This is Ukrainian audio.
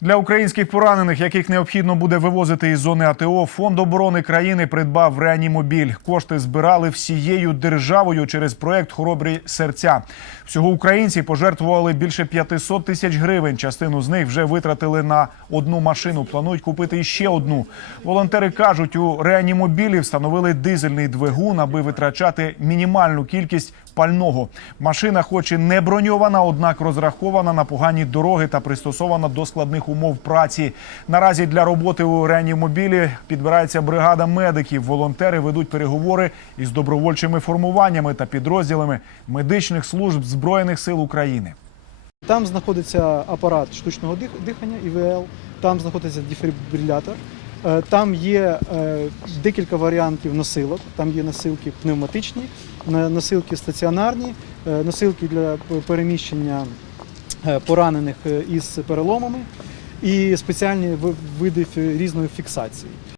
Для українських поранених, яких необхідно буде вивозити із зони АТО, фонд оборони країни придбав реанімобіль. Кошти збирали всією державою через проект Хоробрі серця. Всього українці пожертвували більше 500 тисяч гривень. Частину з них вже витратили на одну машину. Планують купити іще одну. Волонтери кажуть, у реанімобілі встановили дизельний двигун, аби витрачати мінімальну кількість пального. Машина, хоч і не броньована, однак розрахована на погані дороги та пристосована до складних умов праці. Наразі для роботи у реанімобілі підбирається бригада медиків. Волонтери ведуть переговори із добровольчими формуваннями та підрозділами медичних служб збройних сил України. Там знаходиться апарат штучного дих- дихання ІВЛ, там знаходиться дефібрилятор, е, там є е, декілька варіантів носилок. Там є носилки пневматичні, носилки стаціонарні, е, носилки для переміщення поранених із переломами і спеціальні ви- види різної фіксації.